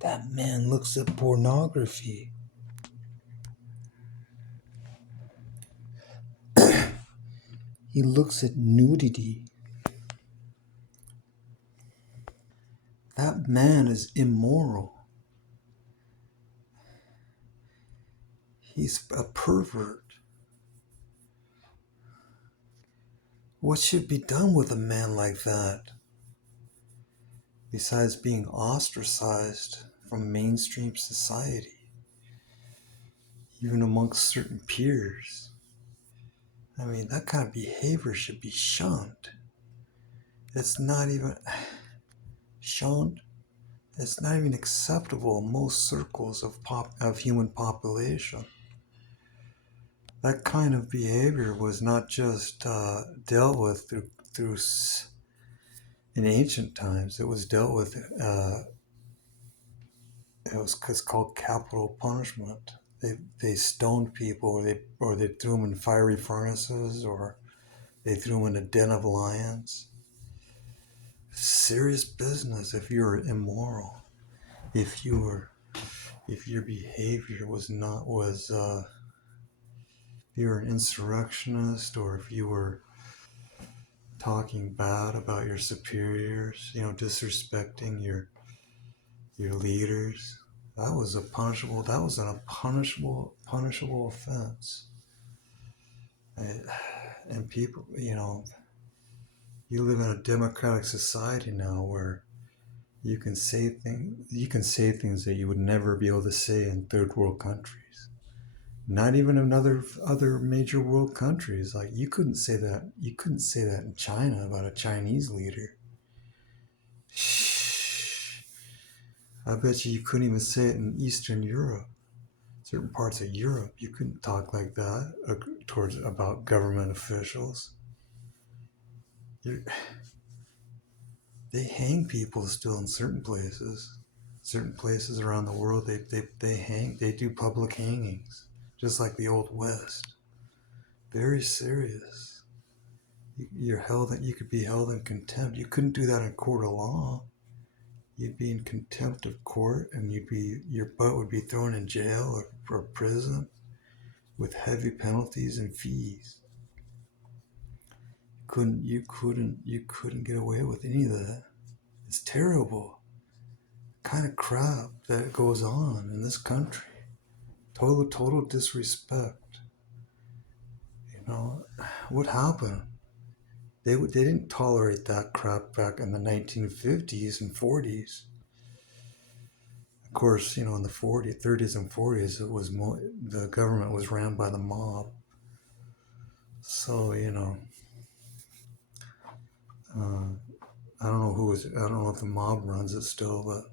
That man looks at pornography. He looks at nudity. That man is immoral. He's a pervert. What should be done with a man like that? Besides being ostracized from mainstream society, even amongst certain peers. I mean, that kind of behavior should be shunned. It's not even shunned. It's not even acceptable in most circles of human population. That kind of behavior was not just dealt with through in ancient times. It was dealt with. It's called capital punishment. They stoned people, or they threw them in fiery furnaces, or they threw them in a den of lions. Serious business if you were immoral. If your behavior was if you were an insurrectionist, or if you were talking bad about your superiors, disrespecting your leaders, that was a punishable offense. And people, you live in a democratic society now where you can say things that you would never be able to say in third world countries. Not even in other major world countries. Like you couldn't say that in China about a Chinese leader. I bet you couldn't even say it in Eastern Europe. Certain parts of Europe, you couldn't talk like that about government officials. They hang people still in certain places. Certain places around the world, they do public hangings, just like the Old West. Very serious. You could be held in contempt. You couldn't do that in court of law. You'd be in contempt of court, and your butt would be thrown in jail or prison with heavy penalties and fees. You couldn't get away with any of that. It's terrible. Kind of crap that goes on in this country. Total disrespect. What happened? They didn't tolerate that crap back in the 1950s and 40s. Of course, in the 40s, 30s, and 40s, the government was ran by the mob. So I don't know if the mob runs it still, but